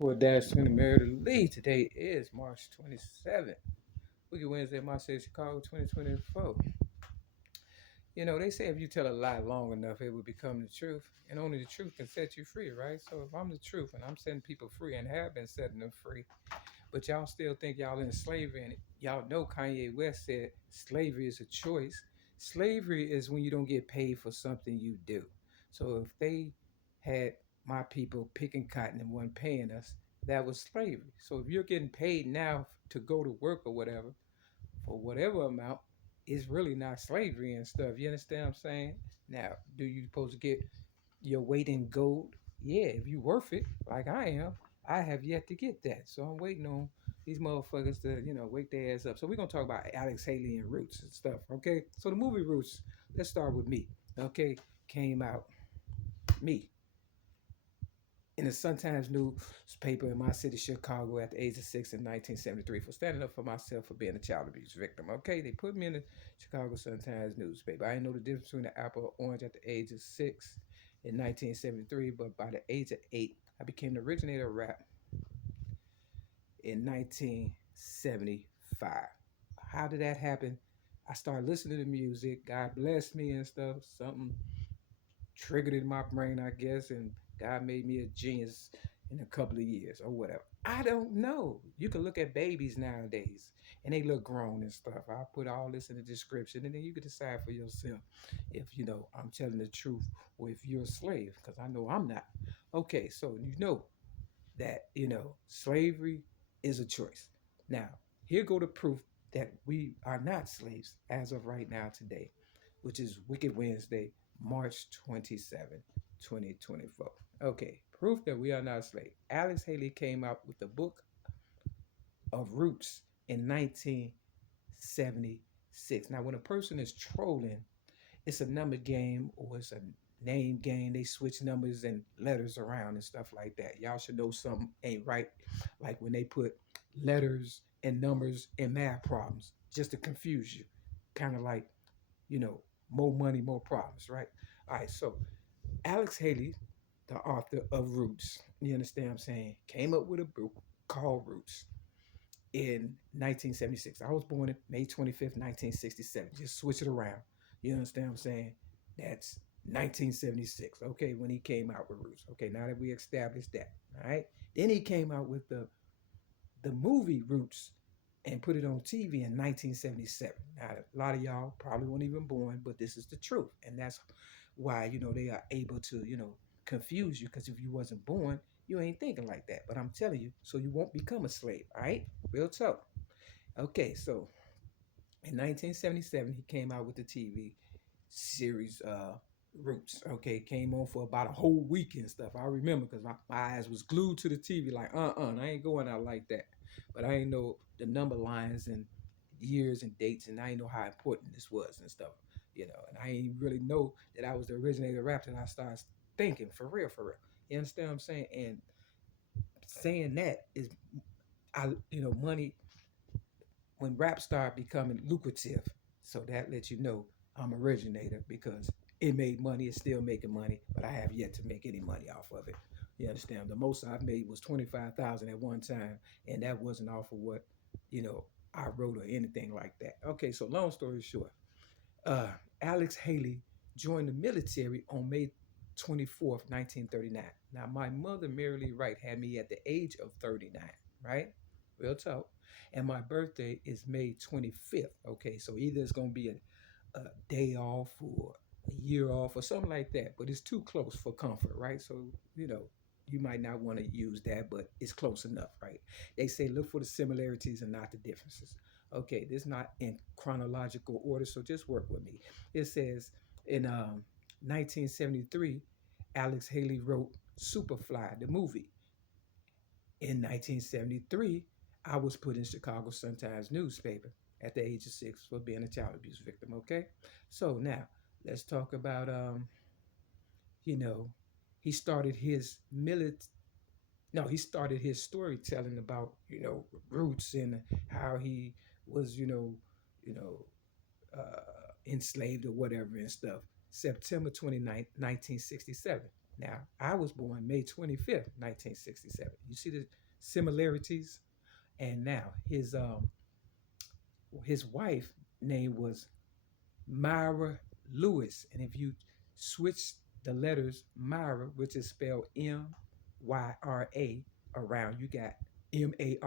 For Dash 20 Meredith Lee. Today is March 27th. Wicked Wednesday, March 6th, Chicago 2024. You know, they say if you tell a lie long enough, it will become the truth. And only the truth can set you free, right? So if I'm the truth and I'm setting people free and have been setting them free, but y'all still think y'all in slavery, and y'all know Kanye West said slavery is a choice. Slavery is when you don't get paid for something you do. So if they had my people picking cotton and weren't paying us, that was slavery. So if you're getting paid now to go to work or whatever, for whatever amount, it's really not slavery and stuff. You understand what I'm saying? Now, do you supposed to get your weight in gold? Yeah, if you worth it, like I am, I have yet to get that. So I'm waiting on these motherfuckers to, wake their ass up. So we're gonna talk about Alex Haley and Roots and stuff. Okay. So the movie Roots, let's start with me. Okay, came out me in the Sun-Times newspaper in my city, Chicago, at the age of 6 in 1973 for standing up for myself for being a child abuse victim. Okay, they put me in the Chicago Sun-Times newspaper. I didn't know the difference between the apple or orange at the age of 6 in 1973, but by the age of 8, I became the originator of rap in 1975. How did that happen? I started listening to music. God blessed me and stuff. Something triggered in my brain, I guess, and God made me a genius in a couple of years or whatever. I don't know. You can look at babies nowadays and they look grown and stuff. I'll put all this in the description and then you can decide for yourself if I'm telling the truth or if you're a slave, because I know I'm not. Okay, so you know that, slavery is a choice. Now, here go the proof that we are not slaves as of right now today, which is Wicked Wednesday, March 27, 2024. Okay, proof that we are not slaves. Alex Haley came out with the book of Roots in 1976. Now, when a person is trolling, it's a number game or it's a name game. They switch numbers and letters around and stuff like that. Y'all should know something ain't right. Like when they put letters and numbers in math problems just to confuse you. Kind of like, you know, more money, more problems, right? All right, so Alex Haley, the author of Roots, you understand what I'm saying, came up with a book called Roots in 1976. I was born on May 25th, 1967. Just switch it around. You understand what I'm saying? That's 1976. Okay, when he came out with Roots. Okay, now that we established that. All right. Then he came out with the movie Roots and put it on TV in 1977. Now, a lot of y'all probably weren't even born, but this is the truth. And that's why, they are able to, confuse you, because if you wasn't born, you ain't thinking like that. But I'm telling you, so you won't become a slave. All right? Real talk. Okay, so in 1977, he came out with the TV series Roots. Okay, came on for about a whole week and stuff. I remember because my eyes was glued to the TV like, I ain't going out like that. But I ain't know the number lines and years and dates, and I ain't know how important this was and stuff. And I ain't really know that I was the originator of rap till I started thinking for real, for real. You understand what I'm saying? And saying that is, money when rap started becoming lucrative. So that lets you know I'm originator because it made money, it's still making money, but I have yet to make any money off of it. You understand? The most I've made was 25,000 at one time, and that wasn't off of what, you know, I wrote or anything like that. Okay, so long story short, uh, Alex Haley joined the military on May 24th, 1939. Now, my mother, Mary Lee Wright, had me at the age of 39, right? Real talk. And my birthday is May 25th. Okay, so either it's going to be a day off or a year off or something like that, but it's too close for comfort, right? So, you might not want to use that, but it's close enough, right? They say look for the similarities and not the differences. Okay, this is not in chronological order, so just work with me. It says in 1973, Alex Haley wrote Superfly, the movie. In 1973, I was put in Chicago Sun-Times newspaper at the age of 6 for being a child abuse victim. Okay, so now let's talk about you know, he started his milit. No, he started his storytelling about roots and how he was you know enslaved or whatever and stuff. September 29th, 1967. Now, I was born May 25th, 1967. You see the similarities? And now his wife name was Myra Lewis. And if you switch the letters Myra, which is spelled Myra, around, you got Mary,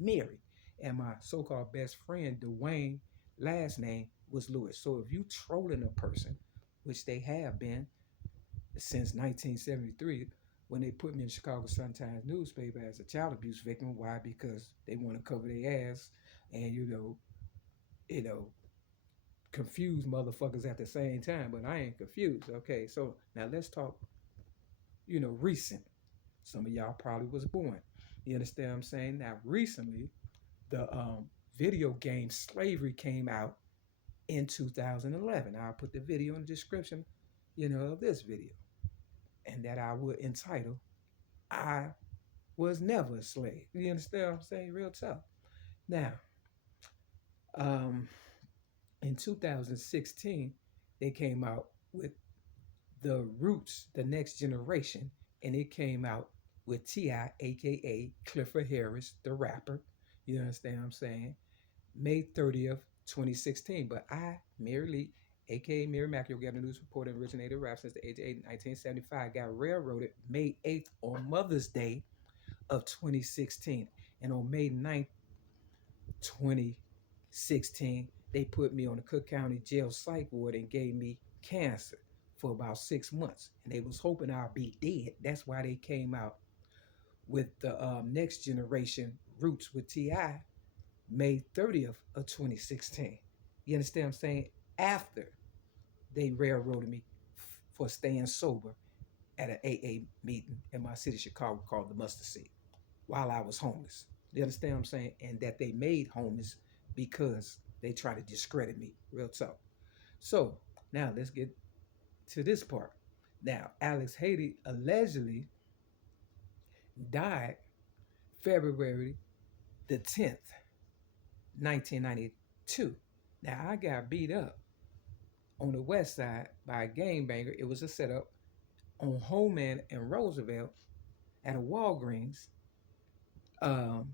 Mary. And my so called best friend, Dwayne, last name was Lewis. So if you trolling a person, which they have been since 1973, when they put me in Chicago Sun-Times newspaper as a child abuse victim. Why? Because they want to cover their ass and you know, confuse motherfuckers at the same time. But I ain't confused. Okay, so now let's talk, recent. Some of y'all probably was born. You understand what I'm saying? Now recently, the video game Slavery came out in 2011. I'll put the video in the description, of this video, and that I would entitle "I Was Never a Slave." You understand what I'm saying? Real tough. Now, um, in 2016, they came out with the Roots, the Next Generation, and it came out with T.I., aka Clifford Harris, the rapper. You understand what I'm saying? May 30th, 2016. But I, Mary Lee, aka Mary Mack, got a news reporter and originated rap since the age of 8, 1975, got railroaded May 8th on Mother's Day of 2016. And on May 9th, 2016, they put me on the Cook County Jail psych ward and gave me cancer for about 6 months. And they was hoping I'd be dead. That's why they came out with the Next Generation Roots with T.I. May 30th of 2016. You understand what I'm saying? After they railroaded me for staying sober at an AA meeting in my city, Chicago, called the Mustard Seed, while I was homeless. You understand what I'm saying? And that they made homeless because they try to discredit me. Real talk. So now let's get to this part. Now, Alex Haley allegedly died February the 10th, 1992. Now, I got beat up on the west side by a gangbanger. It was a setup on Holman and Roosevelt at a Walgreens um,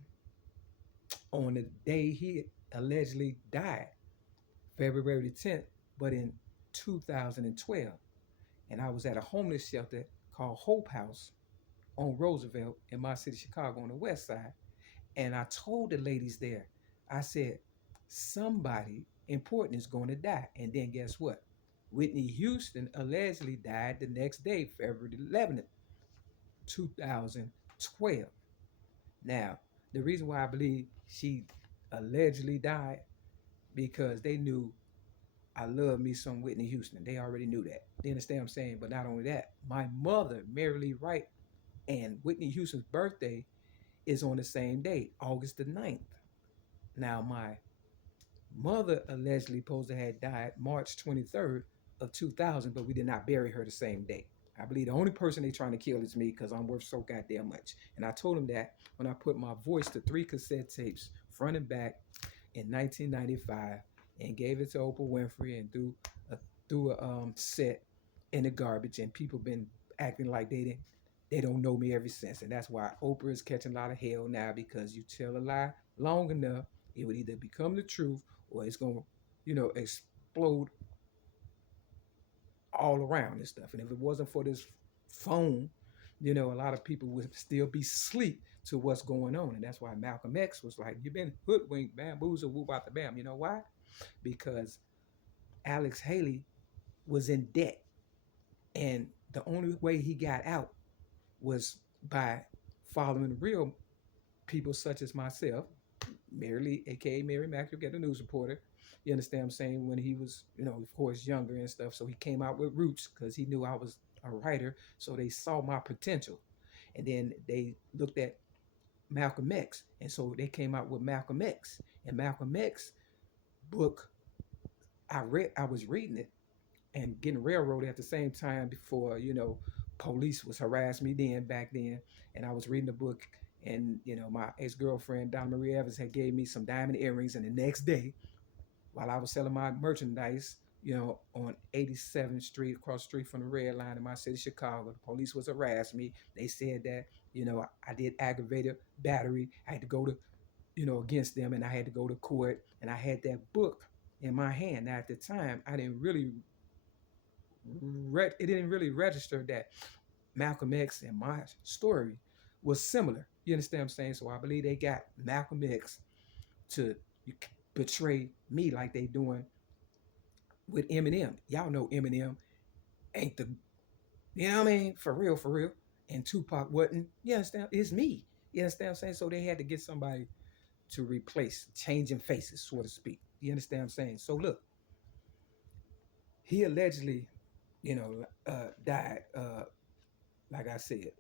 on the day he allegedly died, February the 10th, but in 2012. And I was at a homeless shelter called Hope House on Roosevelt in my city, Chicago, on the west side. And I told the ladies there, I said, somebody important is going to die. And then guess what? Whitney Houston allegedly died the next day, February 11th, 2012. Now, the reason why I believe she allegedly died, because they knew I love me some Whitney Houston. They already knew that. You understand what I'm saying? But not only that, my mother, Mary Lee Wright, and Whitney Houston's birthday is on the same day, August the 9th. Now, my mother allegedly supposed to have died March 23rd of 2000, but we did not bury her the same day. I believe the only person they trying to kill is me because I'm worth so goddamn much. And I told them that when I put my voice to 3 cassette tapes, front and back, in 1995, and gave it to Oprah Winfrey and threw a set in the garbage, and people been acting like they don't know me ever since. And that's why Oprah is catching a lot of hell now, because you tell a lie long enough, it would either become the truth or it's gonna, explode all around and stuff. And if it wasn't for this phone, a lot of people would still be asleep to what's going on. And that's why Malcolm X was like, you've been hoodwinked, bamboozled, whoop out the bam. You know why? Because Alex Haley was in debt. And the only way he got out was by following real people such as myself, Mary Lee, aka Mary Mack, you'll get a news reporter. You understand what I'm saying? When he was, of course, younger and stuff. So he came out with Roots because he knew I was a writer. So they saw my potential. And then they looked at Malcolm X. And so they came out with Malcolm X. And Malcolm X book, I was reading it and getting railroaded at the same time before, police was harassing me back then. And I was reading the book, and, my ex-girlfriend, Donna Marie Evans, had gave me some diamond earrings. And the next day, while I was selling my merchandise on 87th Street, across the street from the red line in my city, Chicago. The police was harassing me. They said that, I did aggravated battery. I had to go to, against them, and I had to go to court, and I had that book in my hand. Now, at the time, it didn't really register that Malcolm X and my story was similar. You understand what I'm saying? So I believe they got Malcolm X to betray me like they doing with Eminem. Y'all know Eminem ain't the, you know what I mean? For real, for real. And Tupac wasn't. You understand? It's me. You understand what I'm saying? So they had to get somebody to replace, changing faces, so to speak. You understand what I'm saying? So look, he allegedly, died. Like I said,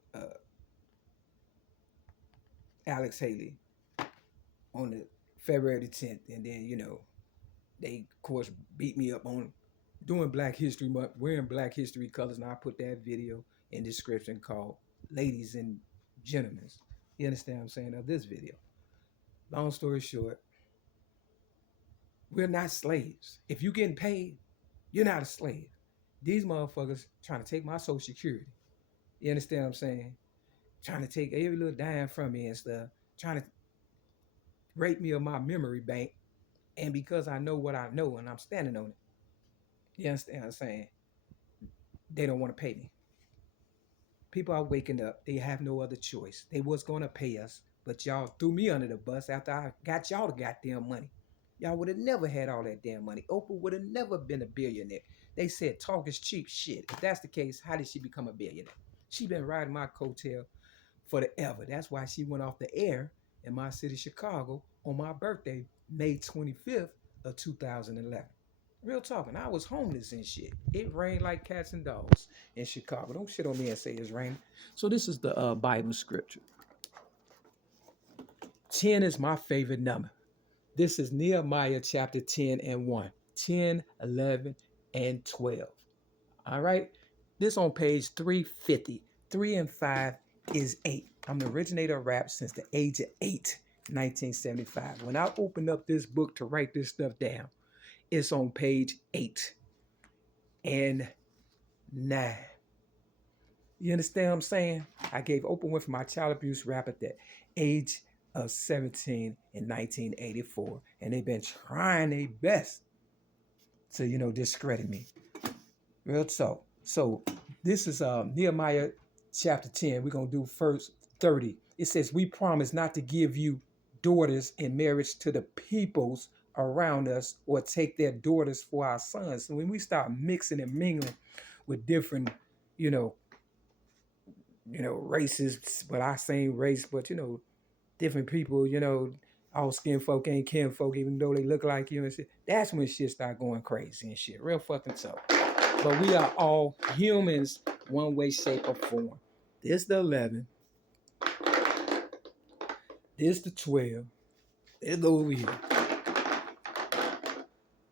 Alex Haley on the February the 10th, and then they of course beat me up on doing Black History Month, wearing Black History colors, and I put that video in description called "Ladies and Gentlemen." You understand what I'm saying of this video? Long story short, we're not slaves. If you're getting paid, you're not a slave. These motherfuckers trying to take my Social Security. You understand what I'm saying? Trying to take every little dime from me and stuff. Trying to rape me of my memory bank. And because I know what I know and I'm standing on it, you understand what I'm saying? They don't want to pay me. People are waking up. They have no other choice. They was going to pay us, but y'all threw me under the bus after I got y'all the goddamn money. Y'all would have never had all that damn money. Oprah would have never been a billionaire. They said talk is cheap. Shit. If that's the case, how did she become a billionaire? She been riding my coattail forever. That's why she went off the air in my city, Chicago, on my birthday, May 25th of 2011. Real talking, I was homeless and shit. It rained like cats and dogs in Chicago. Don't shit on me and say it's raining. So this is the Bible scripture. 10 is my favorite number. This is Nehemiah chapter 10 and 1. 10, 11, and 12. All right? This on page 350. 3 and 5 is 8. I'm the originator of rap since the age of 8, 1975. When I opened up this book to write this stuff down, it's on page 8 and 9. You understand what I'm saying? I gave open with my child abuse rap at the age of 17 in 1984. And they've been trying their best to, discredit me. Real talk. So this is Nehemiah chapter 10. We're going to do first 30. It says, we promise not to give you daughters in marriage to the peoples around us or take their daughters for our sons. So when we start mixing and mingling with different, races, but I same race, but different people, all skin folk ain't kin folk, even though they look like you and shit. That's when shit start going crazy and shit. Real fucking tough. But we are all humans, one way, shape, or form. This the 11. This the 12. Let's go over here.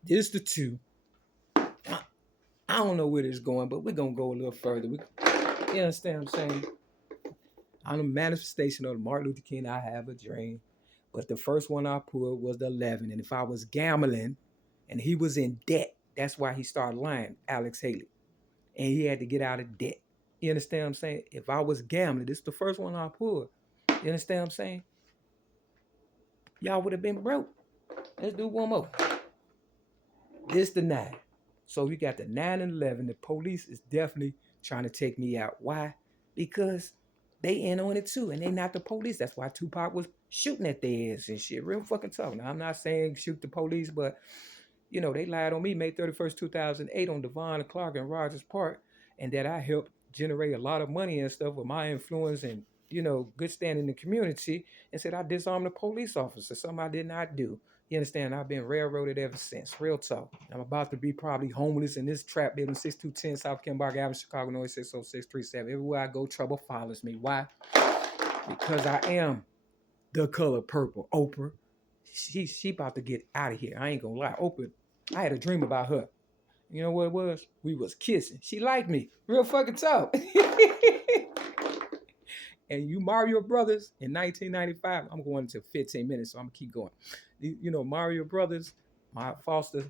This the 2. I don't know where this is going, but we're going to go a little further. You understand what I'm saying? I'm a manifestation of Martin Luther King, I have a dream. But the first one I put was the 11. And if I was gambling and he was in debt, that's why he started lying, Alex Haley. And he had to get out of debt. You understand what I'm saying? If I was gambling, this is the first one I pulled. You understand what I'm saying? Y'all would have been broke. Let's do one more. This the 9. So we got the 9 and 11. The police is definitely trying to take me out. Why? Because they in on it too, and they not the police. That's why Tupac was shooting at their ass and shit. Real fucking tough. Now, I'm not saying shoot the police, but, they lied on me May 31st, 2008 on Devon Clark and Rogers Park, and that I helped generate a lot of money and stuff with my influence and, good standing in the community, and said I disarmed the police officer, something I did not do. You understand? I've been railroaded ever since. Real talk. I'm about to be probably homeless in this trap building, 6210 South Kennebuck Avenue, Chicago, Illinois, 60637. Everywhere I go, trouble follows me. Why? Because I am the color purple. Oprah, she about to get out of here. I ain't gonna lie. Oprah, I had a dream about her. You know what it was? We was kissing. She liked me. Real fucking talk. And you Mario Brothers in 1995, I'm going to 15 minutes, so I'm going to keep going. Mario Brothers, my foster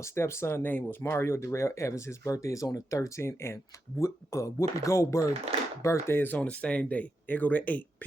stepson name was Mario Darrell Evans. His birthday is on the 13th, and Whoopi Goldberg birthday is on the same day. They go to 8. Peace.